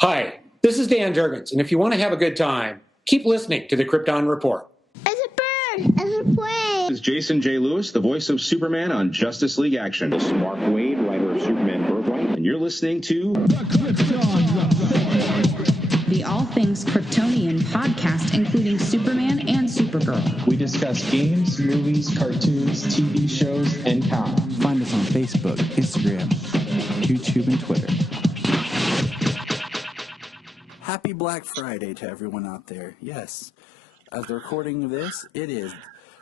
Hi, this is Dan Jurgens, and if you want to have a good time, keep listening to the Krypton Report. It's a bird. It's a plane. This is Jason J. Lewis, the voice of Superman on Justice League Action. This is Mark Waid, writer of Superman Birthright, and you're listening to The Krypton Report, the All Things Kryptonian podcast, including Superman and Supergirl. We discuss games, movies, cartoons, TV shows, and comics. Find us on Facebook, Instagram, YouTube, and Twitter. Happy Black Friday to everyone out there. Yes, as the recording of this, it is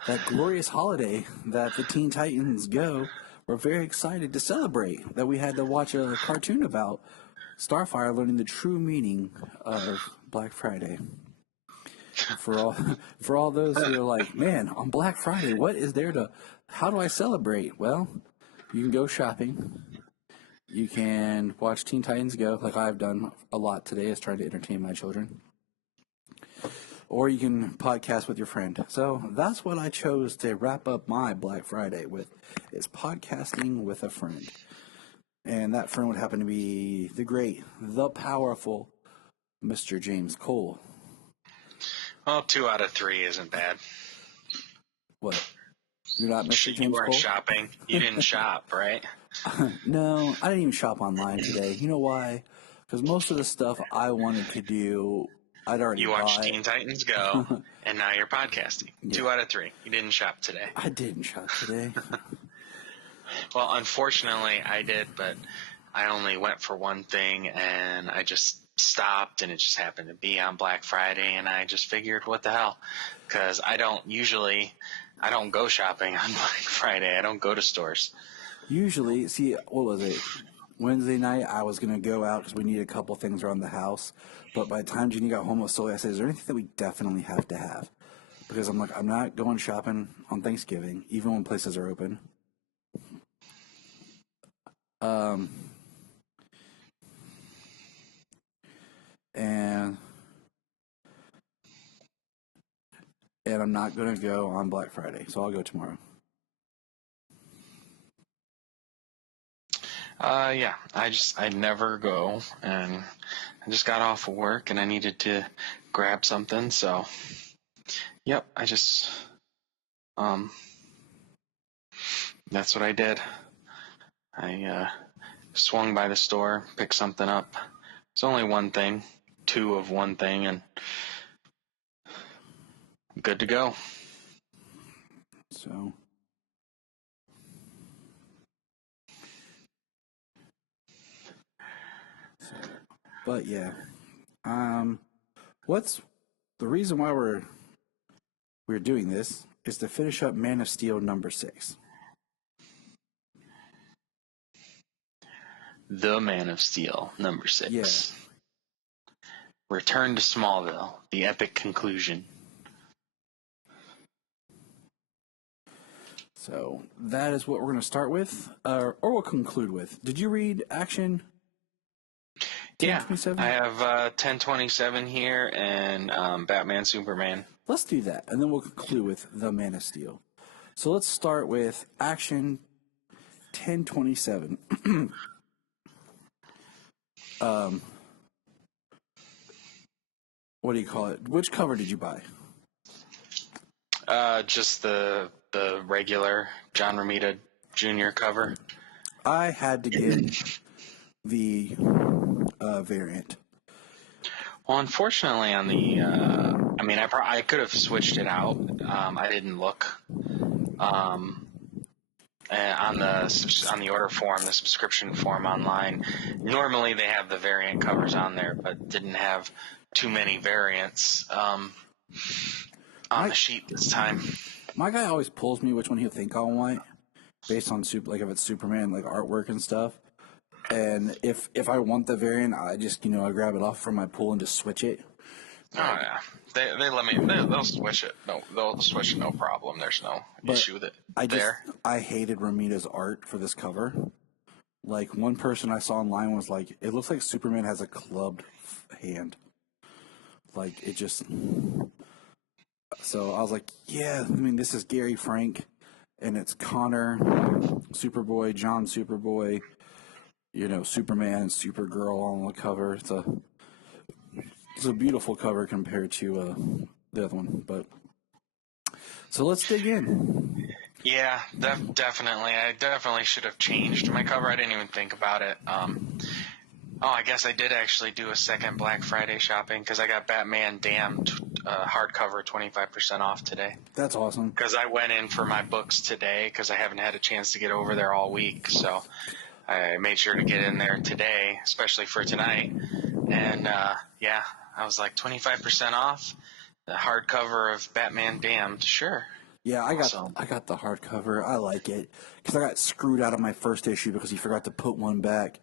that glorious holiday that the Teen Titans Go. We're very excited to celebrate that we had to watch a cartoon about Starfire learning the true meaning of Black Friday. For all those who are like, man, on Black Friday, what is there to, how do I celebrate? Well, you can go shopping. You can watch Teen Titans Go, like I've done a lot today, is trying to entertain my children. Or you can podcast with your friend. So that's what I chose to wrap up my Black Friday with, is podcasting with a friend. And that friend would happen to be the great, the powerful Mr. James Cole. Well, 2 out of 3 isn't bad. What? You're not Mr. James Cole? You weren't shopping. You didn't shop, right? No, I didn't even shop online today. You know why? Because most of the stuff I wanted to do, I'd already You watched Teen Titans Go, and now you're podcasting. Yeah. 2 out of 3. You didn't shop today. I didn't shop today. Well, unfortunately, I did, but I only went for one thing, and I just stopped, and it just happened to be on Black Friday, and I just figured, what the hell? Because I don't go shopping on Black Friday. I don't go to stores. Usually, see, what was it? Wednesday night, I was going to go out because we need a couple things around the house. But by the time Jeannie got home with Sully, I said, is there anything that we definitely have to have? Because I'm like, I'm not going shopping on Thanksgiving, even when places are open. And I'm not going to go on Black Friday, so I'll go tomorrow. Yeah, I never go, and I just got off of work, and I needed to grab something, so, yep, that's what I did. I swung by the store, picked something up. It's only one thing, 2 of one thing, and good to go. But yeah, what's the reason why we're doing this is to finish up Man of Steel number 6. The Man of Steel number 6. Yeah. Return to Smallville, the epic conclusion. So that is what we're going to start with, or we'll conclude with. Did you read Action? Yeah, I have 1027 here and Batman, Superman. Let's do that, and then we'll conclude with The Man of Steel. So let's start with Action 1027. What do you call it? Which cover did you buy? Just the regular John Romita Jr. cover. I had to get the variant. Well, unfortunately, on the, I could have switched it out. I didn't look. On the order form, the subscription form online, normally they have the variant covers on there, but didn't have too many variants on the sheet this time. My guy always pulls me which one he'll think I want, based on if it's Superman, like artwork and stuff. And if I want the variant, I just I grab it off from my pool and just switch it. Oh yeah, they let me. They'll switch it. No, they'll switch it. No problem. There's no issue there. I hated Romita's art for this cover. Like one person I saw online was like, it looks like Superman has a clubbed hand. Like it just. So I was like, yeah. This is Gary Frank, and it's Connor, Superboy, John Superboy. Superman and Supergirl on the cover. It's a beautiful cover compared to the other one. But so let's dig in. Yeah, definitely. I definitely should have changed my cover. I didn't even think about it. I guess I did actually do a second Black Friday shopping because I got Batman Damned hardcover 25% off today. That's awesome. Because I went in for my books today because I haven't had a chance to get over there all week. So I made sure to get in there today, especially for tonight. And yeah, I was like 25% off the hardcover of Batman Damned. Sure. Yeah, I got the hardcover. I like it because I got screwed out of my first issue because he forgot to put one back.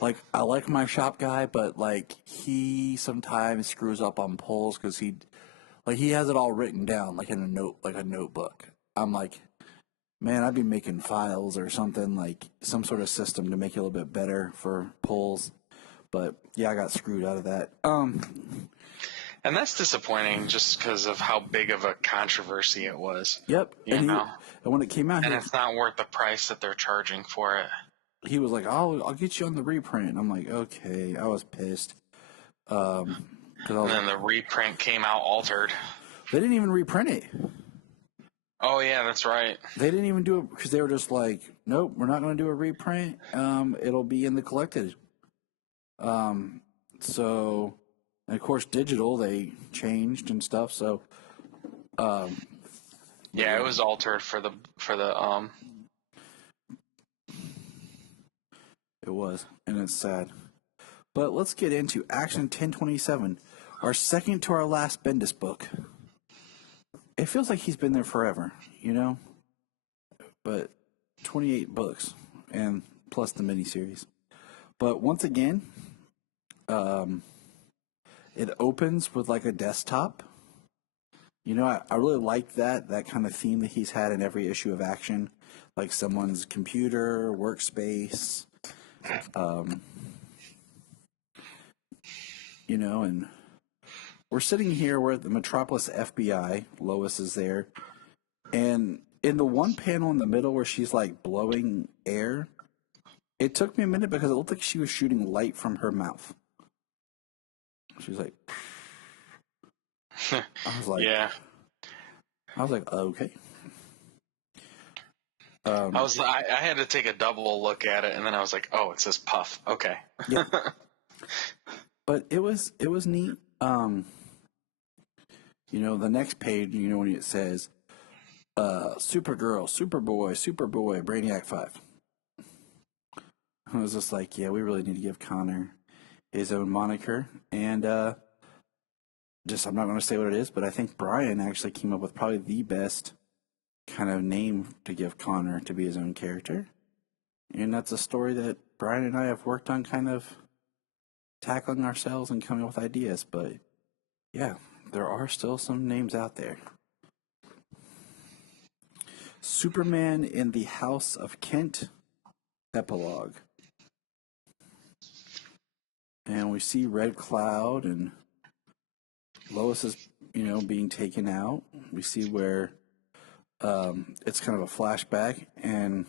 Like, I like my shop guy, but like he sometimes screws up on pulls because he has it all written down like in a notebook. I'm like, man, I'd be making files or something, like some sort of system to make it a little bit better for pulls. But yeah, I got screwed out of that. And that's disappointing just because of how big of a controversy it was. Yep. You know? And when it came out, and it's not worth the price that they're charging for it. He was like, I'll get you on the reprint. And I'm like, okay. I was pissed. And then the reprint came out altered. They didn't even reprint it. Oh, yeah, that's right. They didn't even do it because they were just like, nope, we're not going to do a reprint. It'll be in the collected. So, and of course, digital, they changed and stuff. So, yeah, it was altered for the It was, and it's sad. But let's get into Action 1027, our second to our last Bendis book. It feels like he's been there forever, you know? But 28 books, and plus the miniseries. But once again, it opens with like a desktop. You know, I really like that kind of theme that he's had in every issue of Action. Like someone's computer, workspace, you know, and we're sitting here, we're at the Metropolis FBI. Lois is there. And in the one panel in the middle where she's like blowing air, it took me a minute because it looked like she was shooting light from her mouth. She was like, I was like, yeah. I was like, okay. I had to take a double look at it, and then I was like, oh, it says puff. Okay. Yeah. But it was neat. You know, the next page, you know, when it says, Supergirl, Superboy, Brainiac 5. I was just like, yeah, we really need to give Connor his own moniker. And I'm not going to say what it is, but I think Brian actually came up with probably the best kind of name to give Connor to be his own character. And that's a story that Brian and I have worked on kind of tackling ourselves and coming up with ideas. But yeah, there are still some names out there. Superman in the House of Kent epilogue. And we see Red Cloud and Lois is, you know, being taken out. We see where it's kind of a flashback and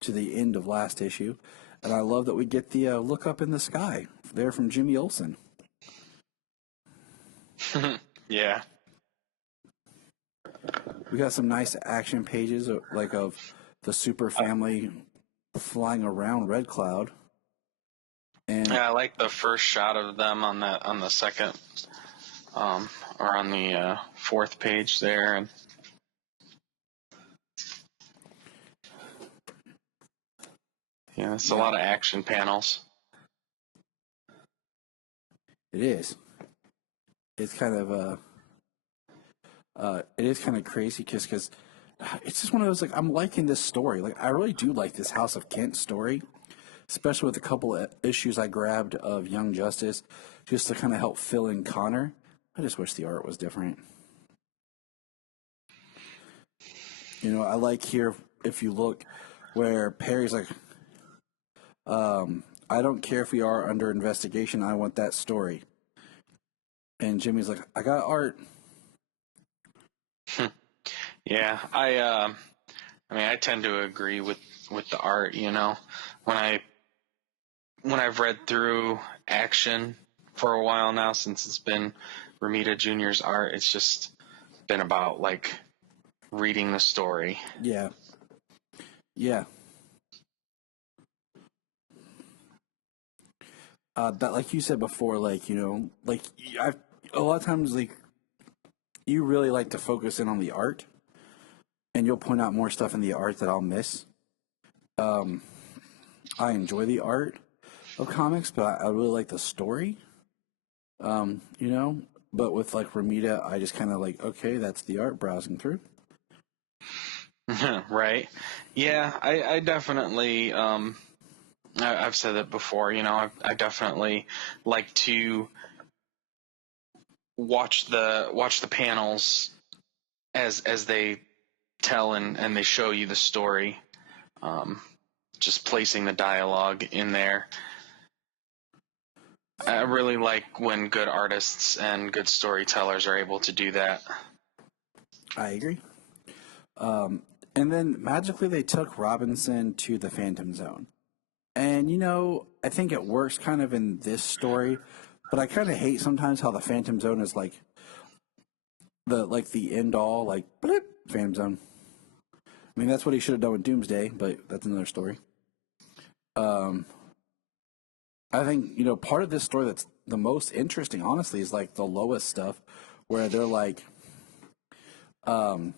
to the end of last issue. And I love that we get the look up in the sky there from Jimmy Olsen. Yeah. We got some nice action pages of the super family flying around Red Cloud. And yeah, I like the first shot of them on the second, or on the fourth page there, and yeah, it's a lot of action panels. it is. It's kind of it is kind of crazy because it's just one of those, like, I'm liking this story. Like, I really do like this House of Kent story, especially with a couple of issues I grabbed of Young Justice just to kind of help fill in Connor. I just wish the art was different. You know, I like here, if you look, where Perry's like, I don't care if we are under investigation, I want that story. And Jimmy's like, I got art. Yeah, I mean, I tend to agree with the art. You know, when I've read through Action for a while now, since it's been Romita Jr.'s art. It's just been about like reading the story. Yeah. Yeah. That, like you said before, like, you know, like a lot of times, like, you really like to focus in on the art, and you'll point out more stuff in the art that I'll miss. I enjoy the art of comics, but I really like the story. You know, but with like Ramita, I just kind of like, okay, that's the art, browsing through. Right. Yeah, I definitely, I've said it before, you know, I definitely like to watch the panels as they tell and they show you the story. Just placing the dialogue in there. I really like when good artists and good storytellers are able to do that. I agree. And then magically they took Robinson to the Phantom Zone. And, you know, I think it works kind of in this story, but I kind of hate sometimes how the Phantom Zone is like the end all, like, blip, Phantom Zone. I mean, that's what he should have done with Doomsday, but that's another story. I think, you know, part of this story that's the most interesting, honestly, is like the Lois stuff, where they're like, And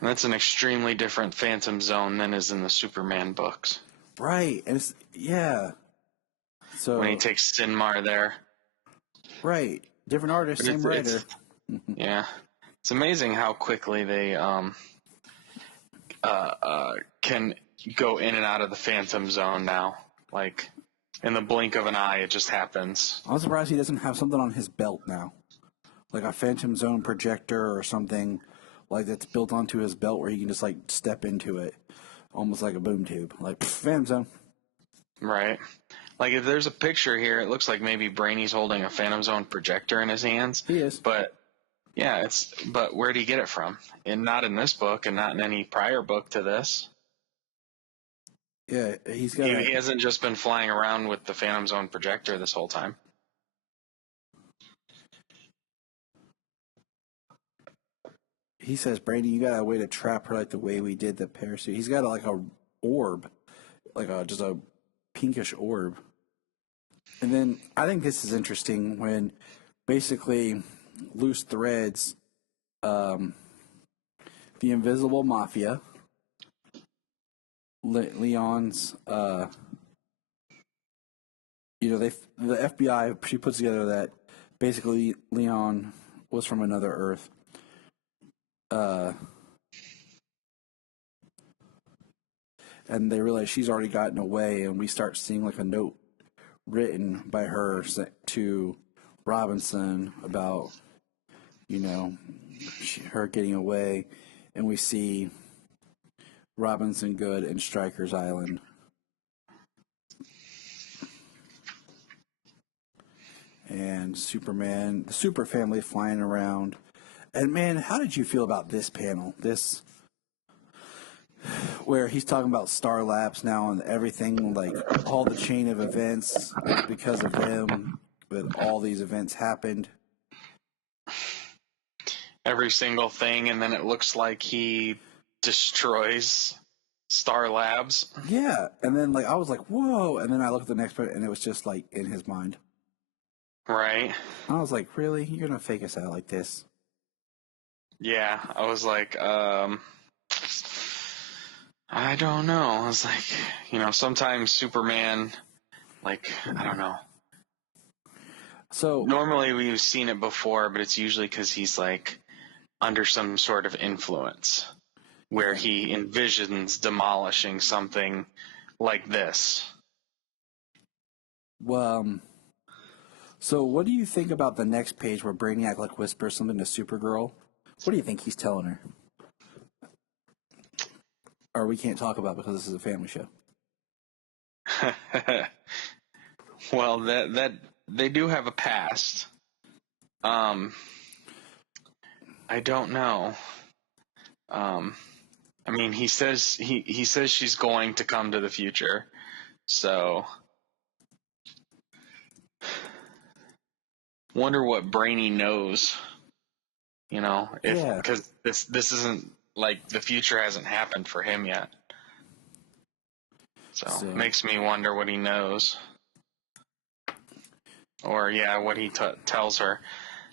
that's an extremely different Phantom Zone than is in the Superman books. right, and it's, yeah. So When he takes Sinmar there. right, different artist, same writer. Yeah. It's amazing how quickly they can go in and out of the Phantom Zone now. Like, in the blink of an eye, it just happens. I'm surprised he doesn't have something on his belt now, like a Phantom Zone projector or something like that's built onto his belt where he can just like step into it, almost like a boom tube, like Phantom Zone. Right. Like, if there's a picture here, it looks like maybe Brainy's holding a Phantom Zone projector in his hands. He is. But, yeah, but where'd he get it from? And not in this book, and not in any prior book to this. Yeah, he's got. He hasn't just been flying around with the Phantom Zone projector this whole time. He says, "Brady, you got a way to trap her like the way we did the parachute." He's got like a orb, like just a pinkish orb. And then I think this is interesting when basically loose threads, the Invisible Mafia, Leon's, you know, the FBI, she puts together that basically Leon was from another Earth. And they realize she's already gotten away, and we start seeing like a note written by her to Robinson about, you know, her getting away, and we see Robinson Good and Stryker's Island. And Superman, the Super Family flying around. And man, how did you feel about this panel? This, where he's talking about Star Labs now and everything, like all the chain of events because of him, that all these events happened. Every single thing, and then it looks like he destroys Star Labs. Yeah, and then like I was like, whoa, and then I looked at the next part, and it was just like in his mind. Right. I was like, really? You're gonna fake us out like this? Yeah, I was like, I don't know. I was like, you know, sometimes Superman, like, I don't know. So Normally we've seen it before, but it's usually because he's like under some sort of influence where he envisions demolishing something like this. So what do you think about the next page where Brainiac like whispers something to Supergirl? What do you think he's telling her? Or we can't talk about it because this is a family show. Well, that they do have a past. I don't know. I mean, he says she's going to come to the future, so wonder what Brainy knows. You know, Yeah. because this isn't like the future hasn't happened for him yet. So makes me wonder what he knows, or what he tells her.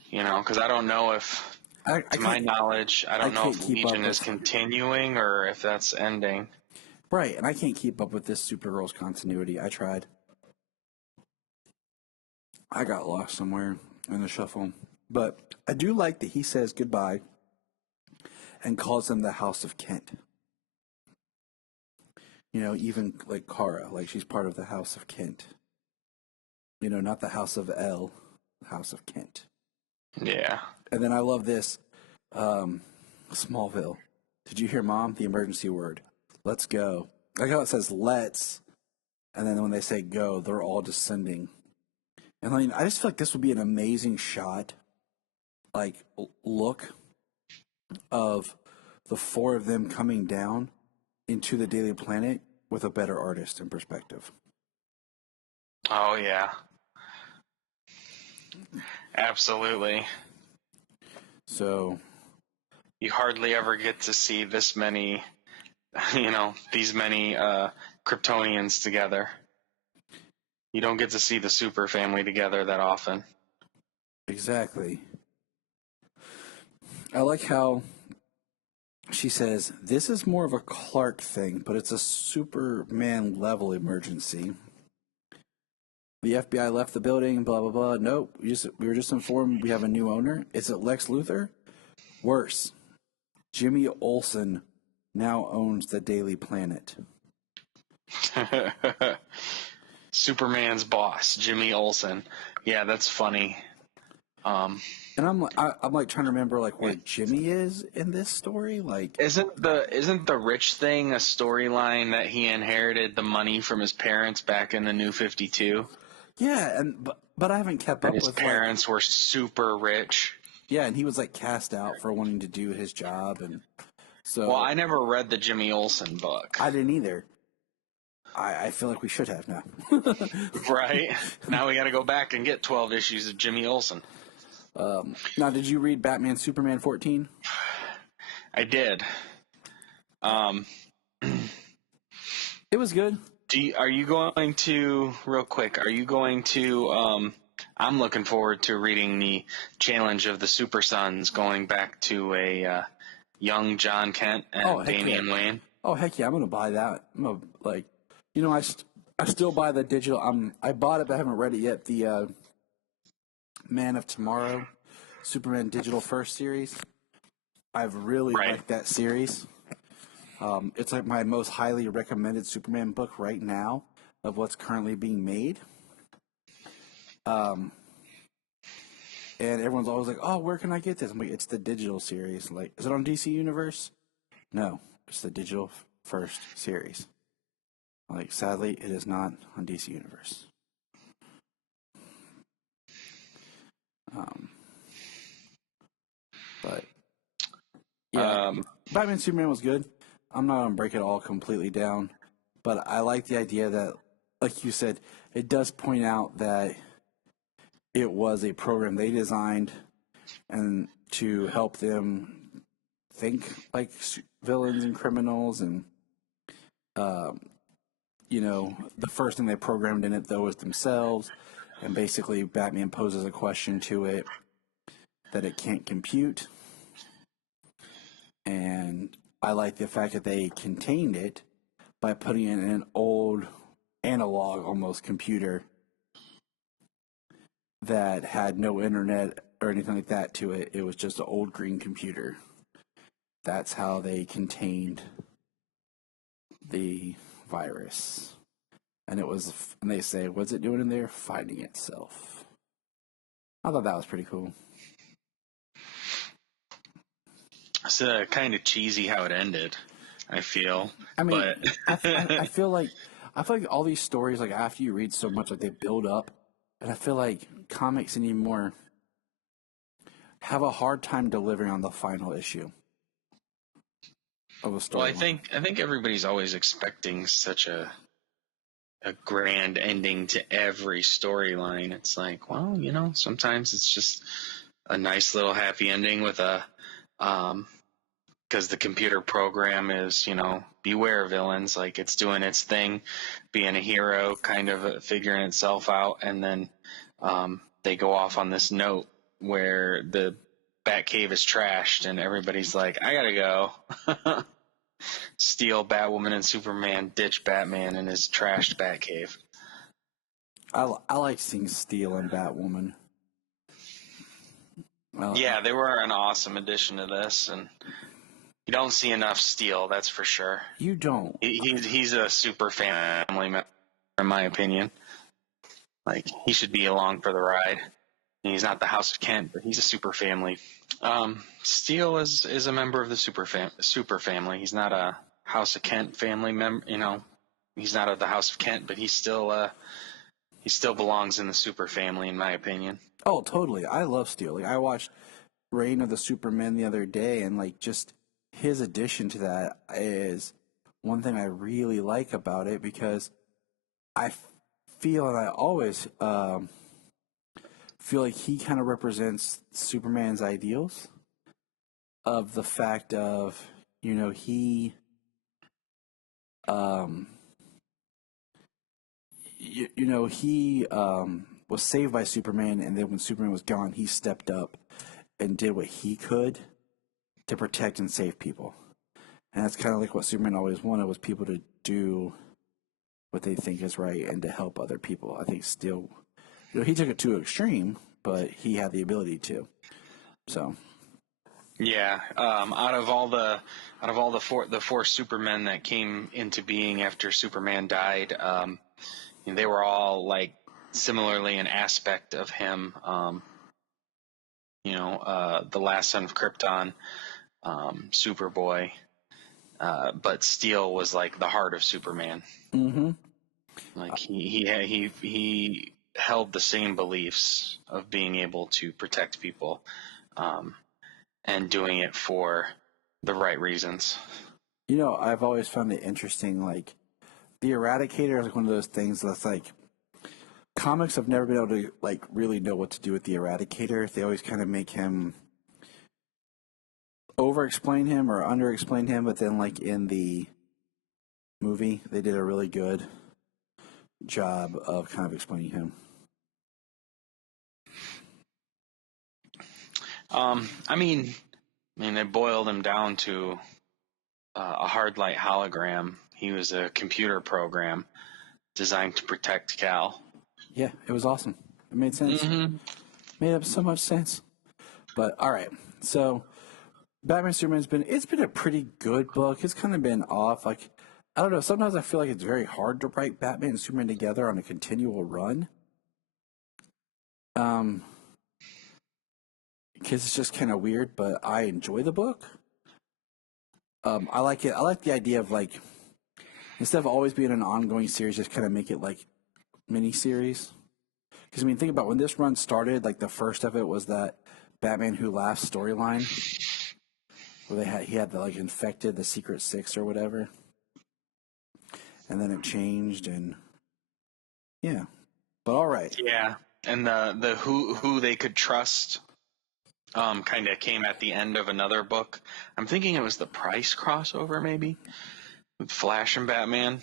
You know, because I don't know if, to my knowledge, I don't know if Legion is continuing or if that's ending. Right, and I can't keep up with this Supergirl's continuity. I tried. I got lost somewhere in the shuffle. But I do like that he says goodbye and calls them the House of Kent. You know, even like Kara, like she's part of the House of Kent. You know, not the House of L, House of Kent. Yeah. And then I love this. Smallville. Did you hear, Mom? The emergency word. Let's go. Like how it says let's, and then when they say go, they're all descending. And I mean, I just feel like this would be an amazing shot, like look of the four of them coming down into the Daily Planet with a better artist and perspective. Oh, yeah. Absolutely. So you hardly ever get to see this many, these many Kryptonians together. You don't get to see the super family together that often. Exactly. I like how she says, this is more of a Clark thing, but it's a Superman level emergency. The FBI left the building, blah, blah, blah. Nope, we were just informed we have a new owner. Is it Lex Luthor? Worse. Jimmy Olsen now owns the Daily Planet. Superman's boss, Jimmy Olsen. Yeah, that's funny. And I'm like trying to remember like where Jimmy is in this story. Like, isn't the rich thing a storyline that he inherited the money from his parents back in the New 52? Yeah, but I haven't kept up with. His parents were super rich. Yeah, and he was like cast out for wanting to do his job, and so. Well, I never read the Jimmy Olsen book. I didn't either. I feel like we should have now. Right? Now we got to go back and get 12 issues of Jimmy Olsen. Now, did you read Batman Superman 14? I did. It was good. Are you going to, real quick, I'm looking forward to reading the Challenge of the Super Sons, going back to a young John Kent and Damian Wayne. Oh, heck yeah, I'm going to buy that. I'm going to, I still buy the digital. I bought it, but I haven't read it yet. The Man of Tomorrow, Superman Digital First series. I've really liked that series. It's like my most highly recommended Superman book right now of what's currently being made. And everyone's always like, "Oh, where can I get this?" I'm like, "It's the digital series." Like, is it on DC Universe? No, it's the digital first series. Like, sadly, it is not on DC Universe. But yeah, Batman Superman was good. I'm not gonna break it all completely down, but I like the idea that, like you said, it does point out that it was a program they designed and to help them think like villains and criminals, and the first thing they programmed in it though was themselves, and basically Batman poses a question to it that it can't compute, and I like the fact that they contained it by putting it in an old analog almost computer that had no internet or anything like that to it. It was just an old green computer. That's how they contained the virus. And they say, what's it doing in there? Fighting itself. I thought that was pretty cool. It's kind of cheesy how it ended, I feel. I mean, I feel like all these stories, like after you read so much, like they build up, and I feel like comics anymore have a hard time delivering on the final issue of a story. Well, I think everybody's always expecting such a a grand ending to every storyline. It's like, well, sometimes it's just a nice little happy ending with because the computer program is, beware villains, like it's doing its thing, being a hero, kind of figuring itself out, and then they go off on this note where the Batcave is trashed, and everybody's like, I gotta go. Steel, Batwoman, and Superman ditch Batman in his trashed Batcave. I like seeing Steel and Batwoman. Well, Yeah, they were an awesome addition to this, and you don't see enough Steel, that's for sure. You don't. He's a super family member, in my opinion. Like, he should be along for the ride. And he's not the House of Kent, but he's a super family. Steel is a member of the super family. He's not a House of Kent family member. He's not of the House of Kent, but he still belongs in the super family, in my opinion. Oh, totally. I love Steel. Like, I watched Reign of the Supermen the other day, and like just his addition to that is one thing I really like about it, because I feel, and I always feel like he kind of represents Superman's ideals of the fact of, he he was saved by Superman, and then when Superman was gone, he stepped up and did what he could to protect and save people. And that's kind of like what Superman always wanted, was people to do what they think is right and to help other people. I think still, he took it to an extreme, but he had the ability to. So, yeah. Out of all the four Supermen that came into being after Superman died, they were all like similarly an aspect of him. The last son of Krypton, Superboy, but Steel was like the heart of Superman. mm-hmm. Like he held the same beliefs of being able to protect people, and doing it for the right reasons. I've always found it interesting. Like, the Eradicator is like one of those things that's like, comics have never been able to like really know what to do with the Eradicator. They always kind of make him over-explain him or under-explain him, but then like in the movie, they did a really good job of kind of explaining him. They boiled him down to a hard light hologram. He was a computer program designed to protect Cal. Yeah, it was awesome. It made sense. Mm-hmm. Made up so much sense. But all right, so Batman Superman's been a pretty good book. It's kind of been off. Like, I don't know. Sometimes I feel like it's very hard to write Batman and Superman together on a continual run. Because it's just kind of weird, but I enjoy the book. I like it. I like the idea of like, instead of always being an ongoing series, just kind of make it like mini-series. Because think about when this run started. Like, the first of it was that Batman Who Laughs storyline, where he had the like infected the Secret Six or whatever, and then it changed, and yeah. But all right. Yeah, and the who they could trust kind of came at the end of another book. I'm thinking it was the Price crossover, maybe, with Flash and Batman.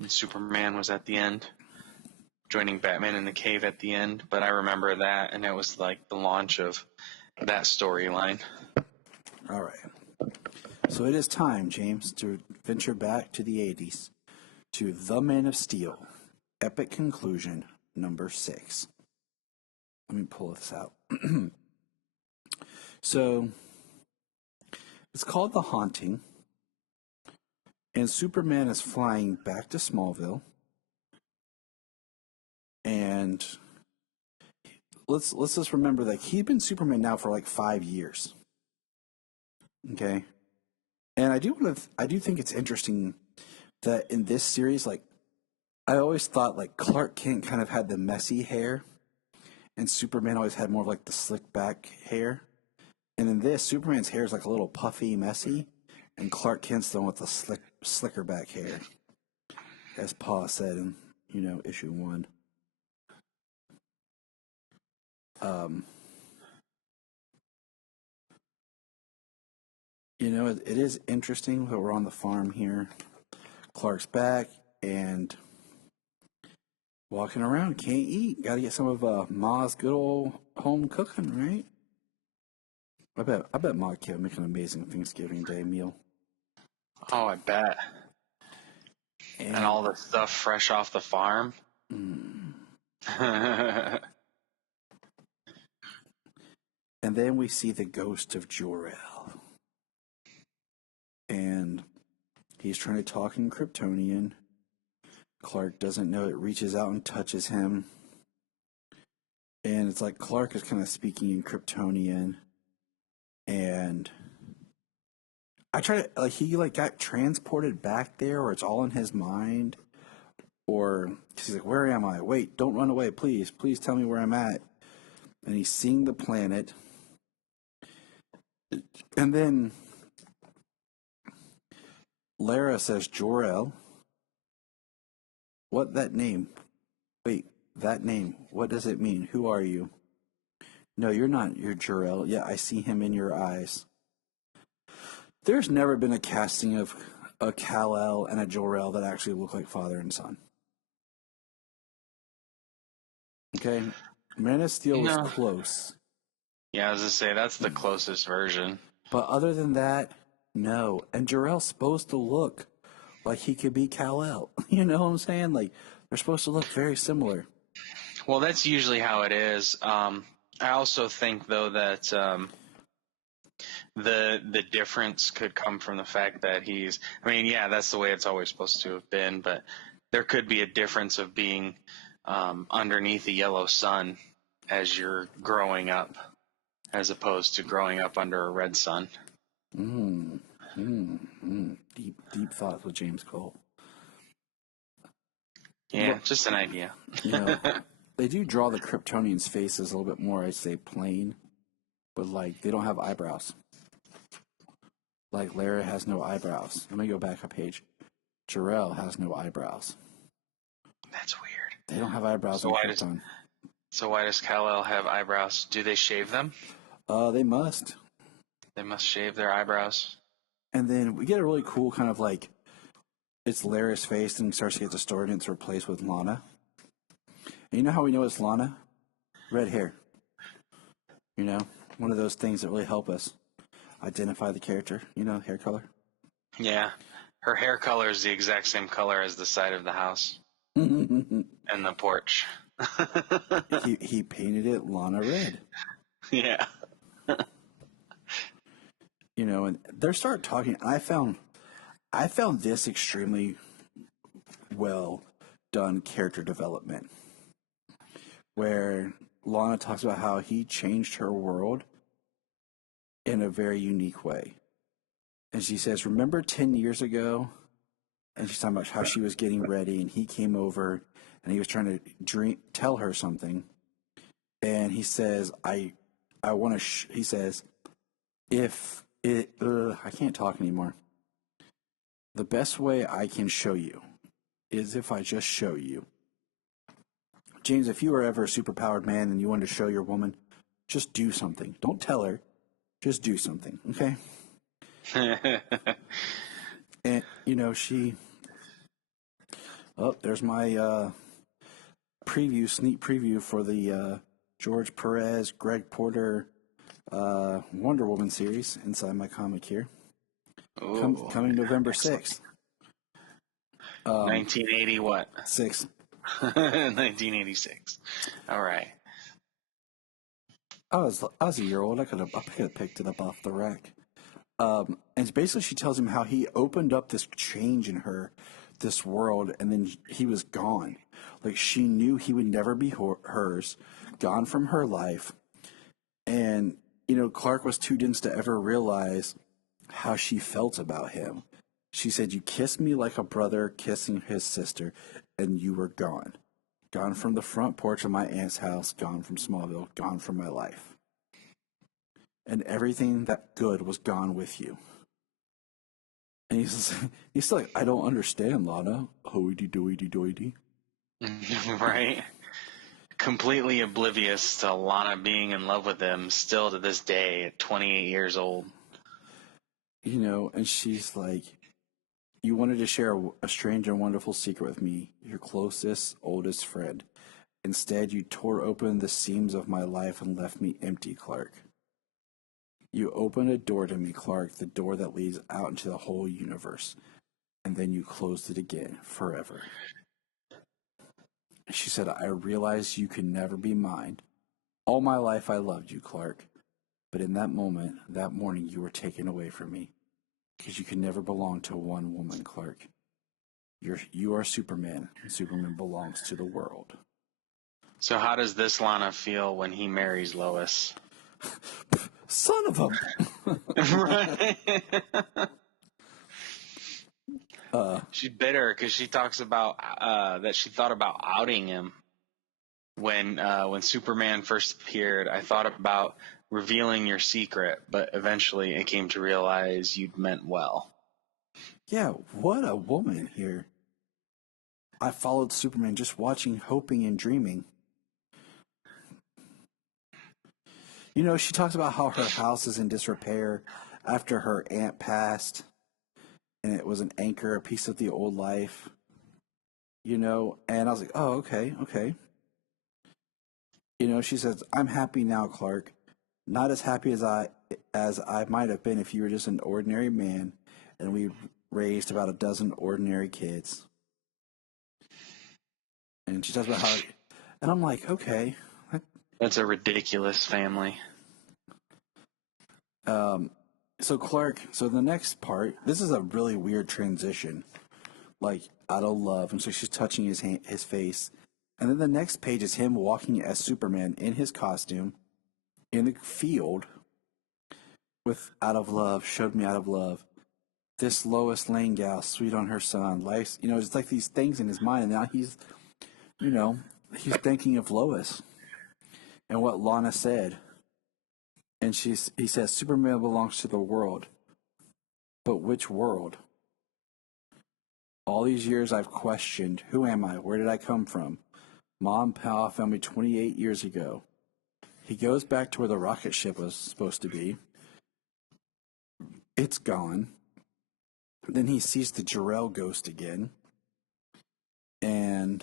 And Superman was at the end, joining Batman in the cave at the end. But I remember that, and it was like the launch of that storyline. All right. So it is time, James, to venture back to the 80s, to The Man of Steel, Epic Conclusion, number 6. Let me pull this out. So, it's called The Haunting, and Superman is flying back to Smallville, and let's just remember that he's been Superman now for like 5 years. Okay, and I do think it's interesting that in this series, like, I always thought like Clark Kent kind of had the messy hair, and Superman always had more of like the slick back hair. And in this, Superman's hair is like a little puffy, messy, and Clark Kent's the one with the slicker back hair, as Pa said in issue 1. It is interesting that we're on the farm here. Clark's back and walking around, can't eat. Got to get some of Ma's good old home cooking, right? I bet Ma can make an amazing Thanksgiving Day meal. Oh, I bet. And all the stuff fresh off the farm. And then we see the ghost of Jor-El. And he's trying to talk in Kryptonian. Clark doesn't know it, reaches out and touches him. And it's like Clark is kind of speaking in Kryptonian. And I try to, he got transported back there, or it's all in his mind. Or, cause he's like, where am I? Wait, don't run away, please. Please tell me where I'm at. And he's seeing the planet. And then Lara says, Jor-El. What, that name? Wait, that name. What does it mean? Who are you? No, you're not. You're Jor-El. Yeah, I see him in your eyes. There's never been a casting of a Kal-El and a Jor-El that actually look like father and son. Okay? Man of Steel was close. Yeah, I was going to say, that's the closest version. But other than that, no. And Jor-El's supposed to look like he could be Kal-El. You know what I'm saying? Like, they're supposed to look very similar. Well, that's usually how it is. I also think, though, that the difference could come from the fact that that's the way it's always supposed to have been, but there could be a difference of being underneath a yellow sun as you're growing up, as opposed to growing up under a red sun. Deep thoughts with James Cole. Yeah, just an idea. They do draw the Kryptonians' faces a little bit more, I'd say, plain, but they don't have eyebrows. Like Lara has no eyebrows. Let me go back a page. Jor-El has no eyebrows. That's weird. They don't have eyebrows on Krypton. So why does Kal-El have eyebrows? Do they shave them? They must. They must shave their eyebrows. And then we get a really cool kind of it's Lara's face, and he starts to get distorted, and it's replaced with Lana. And you know how we know it's Lana? Red hair. One of those things that really help us identify the character, hair color. Yeah. Her hair color is the exact same color as the side of the house and the porch. he painted it Lana red. Yeah. And they start talking, and I found this extremely well done character development, where Lana talks about how he changed her world in a very unique way. And she says, remember 10 years ago? And she's talking about how she was getting ready, and he came over, and he was trying to tell her something. And he says, I want to, he says, if it, I can't talk anymore. The best way I can show you is if I just show you. James, if you were ever a superpowered man and you wanted to show your woman, just do something. Don't tell her. Just do something, okay? And, she... Oh, there's my sneak preview for the George Perez, Greg Porter Wonder Woman series inside my comic here. Coming November 6th. 1980 what? 6. 1986. All right. I was a year old. I could have picked it up off the rack. And basically she tells him how he opened up this change in her, this world, and then he was gone. Like, she knew he would never be hers, gone from her life. And, Clark was too dense to ever realize how she felt about him. She said, you kissed me like a brother kissing his sister, and you were gone. Gone from the front porch of my aunt's house, gone from Smallville, gone from my life. And everything that good was gone with you. And he's still like, I don't understand, Lana. Hoity-doity-doity. Right? Completely oblivious to Lana being in love with him still to this day at 28 years old. You know, and she's like, you wanted to share a strange and wonderful secret with me, your closest, oldest friend. Instead, you tore open the seams of my life and left me empty, Clark. You opened a door to me, Clark, the door that leads out into the whole universe. And then you closed it again, forever. She said, I realized you could never be mine. All my life I loved you, Clark. But in that moment, that morning, you were taken away from me. Because you can never belong to one woman, Clark. You are Superman, and Superman belongs to the world. So how does this Lana feel when he marries Lois? Son of a... Right? She's bitter because she talks about that she thought about outing him when Superman first appeared. I thought about revealing your secret, but eventually I came to realize you'd meant well. Yeah, what a woman here. I followed Superman just watching, hoping, and dreaming. You know, she talks about how her house is in disrepair after her aunt passed, and it was an anchor, a piece of the old life. You know, and I was like, oh, okay. You know, she says, I'm happy now, Clark. Not as happy as I might have been if you were just an ordinary man and we raised about a dozen ordinary kids. And she talks about how, and I'm like, okay. That's a ridiculous family. So Clark, so the next part, this is a really weird transition, like out of love. And so she's touching his face. And then the next page is him walking as Superman in his costume in the field with out of love, showed me out of love. This Lois Lane gal, sweet on her son. Life, you know, it's like these things in his mind. And now he's, you know, he's thinking of Lois and what Lana said. And he says, Superman belongs to the world. But which world? All these years I've questioned, who am I? Where did I come from? Mom and Pa found me 28 years ago. He goes back to where the rocket ship was supposed to be. It's gone. Then he sees the Jor-El ghost again. And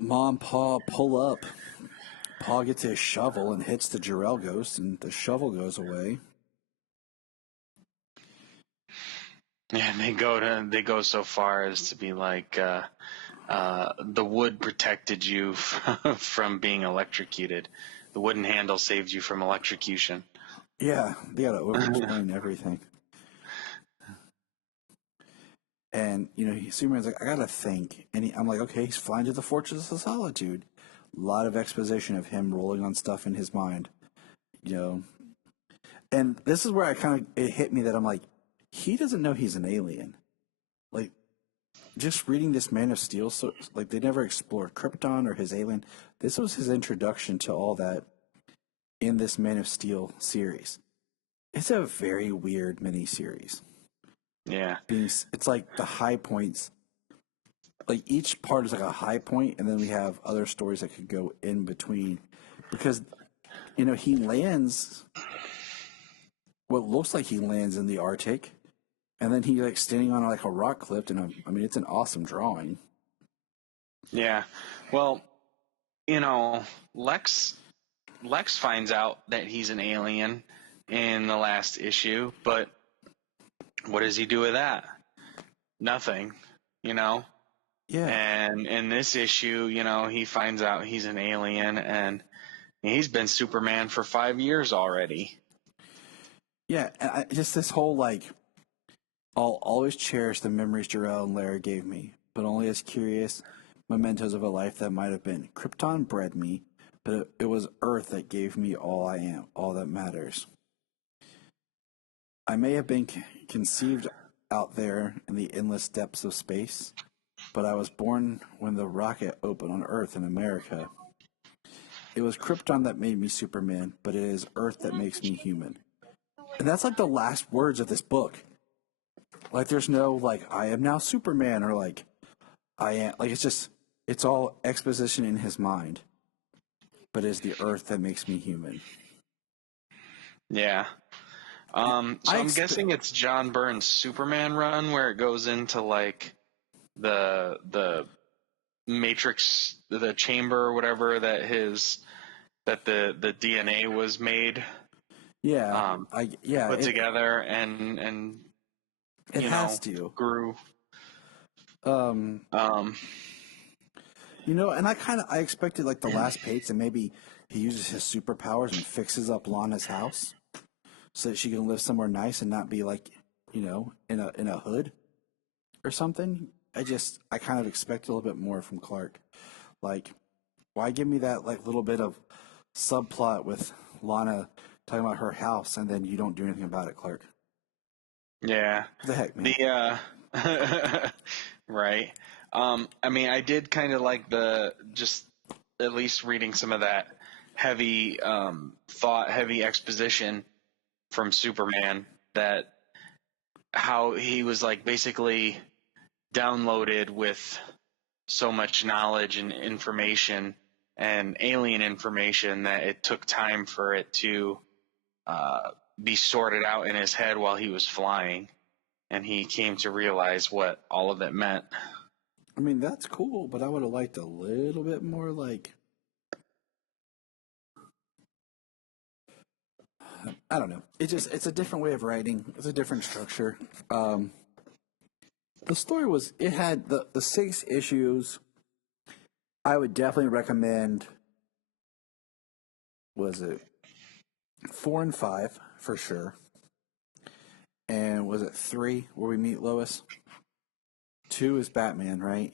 Mom and Pa pull up. Pa gets his shovel and hits the Jor-El ghost, and the shovel goes away. Yeah, and they go so far as to be like, the wood protected you from being electrocuted. The wooden handle saved you from electrocution. Yeah, they gotta over-explain everything. And, you know, Superman's like, I gotta think. And I'm like, okay, he's flying to the Fortress of Solitude. A lot of exposition of him rolling on stuff in his mind, you know. And this is where it hit me that I'm like, he doesn't know he's an alien. Like, just reading this Man of Steel, so like they never explored Krypton or his alien. This was his introduction to all that in this Man of Steel series. It's a very weird miniseries. Yeah. It's like the high points. Like each part is like a high point, and then we have other stories that could go in between. Because, you know, he lands what looks like he lands in the Arctic, and then he like standing on like a rock cliff, and I mean, it's an awesome drawing. Yeah. Well, you know, Lex finds out that he's an alien in the last issue, but what does he do with that? Nothing, you know? Yeah. And in this issue, you know, he finds out he's an alien, and he's been Superman for 5 years already. Yeah, and just this whole like, I'll always cherish the memories Jor-El and Lara gave me, but only as curious mementos of a life that might have been. Krypton bred me, but it was Earth that gave me all I am, all that matters. I may have been conceived out there in the endless depths of space, but I was born when the rocket opened on Earth in America. It was Krypton that made me Superman, but it is Earth that makes me human. And that's like the last words of this book. Like there's no like, I am now Superman, or like, I am like it's all exposition in his mind, but it's the Earth that makes me human. Yeah. So I'm guessing it's John Byrnes' Superman run where it goes into like the Matrix, the chamber or whatever that the DNA was made Yeah, put together and it has to. grew. And I expected like the last page that maybe he uses his superpowers and fixes up Lana's house so that she can live somewhere nice and not be like, in a hood or something. I kind of expect a little bit more from Clark. Like, why give me that like little bit of subplot with Lana talking about her house and then you don't do anything about it, Clark? Yeah. What the heck, man? Right. I mean, I did kind of like just at least reading some of that heavy thought, heavy exposition from Superman, that how he was like basically downloaded with so much knowledge and information and alien information that it took time for it to be sorted out in his head while he was flying. And he came to realize what all of it meant. I mean, that's cool, but I would have liked a little bit more like, I don't know. It's a different way of writing. It's a different structure. The story it had the 6 issues. I would definitely recommend, was it 4 and 5 for sure? And was it 3 where we meet Lois? 2 is Batman, right?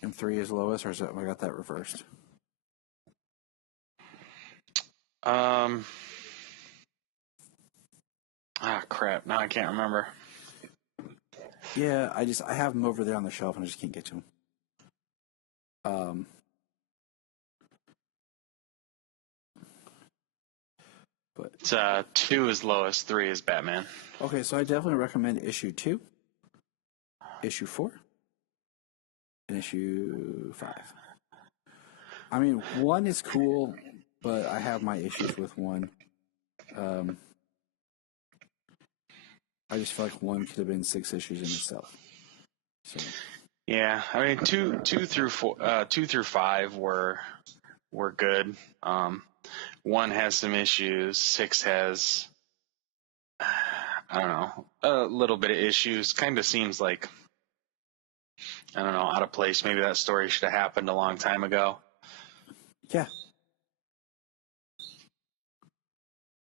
And 3 is Lois, or is that, I got that reversed? Crap. Now I can't remember. Yeah, I have them over there on the shelf and I just can't get to them. But It's 2 is Lois, 3 is Batman. Okay, so I definitely recommend issue 2, issue 4, and issue 5. I mean, 1 is cool, but I have my issues with 1. I just feel like 1 could have been 6 issues in itself. So. Yeah, I mean, two through 5 were good. 1 has some issues. 6 has, I don't know, a little bit of issues. Kind of seems like, I don't know, out of place. Maybe that story should have happened a long time ago. Yeah.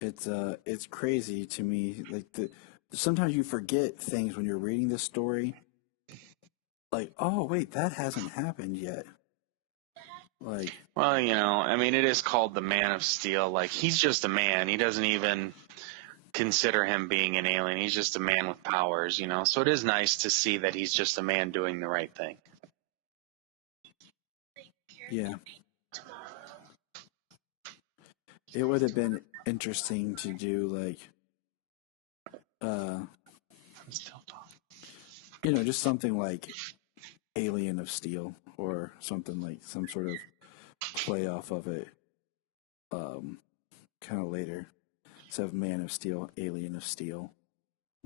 It's crazy to me. Like sometimes you forget things when you're reading this story. Like, oh wait, that hasn't happened yet. Like, well, I mean, it is called the Man of Steel. Like, he's just a man. He doesn't even consider him being an alien. He's just a man with powers, So it is nice to see that he's just a man doing the right thing. Yeah. It would have been interesting to do like just something like Alien of Steel or something like some sort of play off of it kind of later. Instead of Man of Steel, Alien of Steel.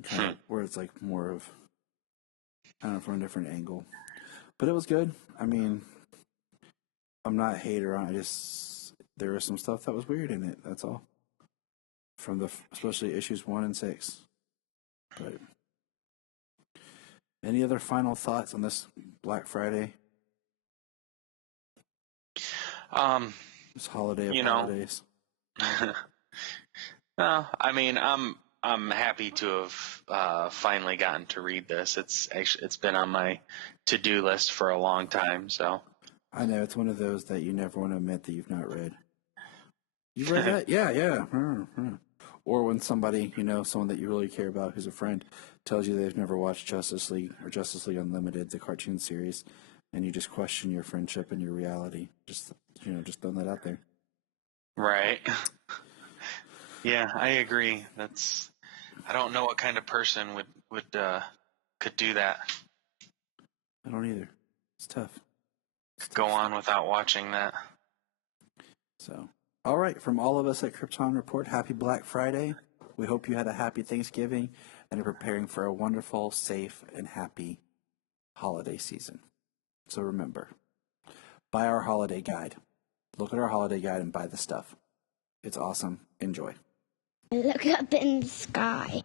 Kind of where it's like more of, I don't know, from a different angle. But it was good. I mean, I'm not a hater on it. There was some stuff that was weird in it. That's all. From especially issues 1 and 6. But any other final thoughts on this Black Friday? This holiday of holidays. No, I mean, I'm happy to have finally gotten to read this. It's been on my to-do list for a long time. So I know it's one of those that you never want to admit that you've not read. You read that? Yeah. Or when somebody, someone that you really care about who's a friend, tells you they've never watched Justice League or Justice League Unlimited, the cartoon series, and you just question your friendship and your reality. Just throwing that out there. Right. Yeah, I agree. I don't know what kind of person could do that. I don't either. It's tough. Go on without watching that. So, all right. From all of us at Krypton Report, happy Black Friday. We hope you had a happy Thanksgiving and are preparing for a wonderful, safe, and happy holiday season. So remember, buy our holiday guide. Look at our holiday guide and buy the stuff. It's awesome. Enjoy. Look up in the sky.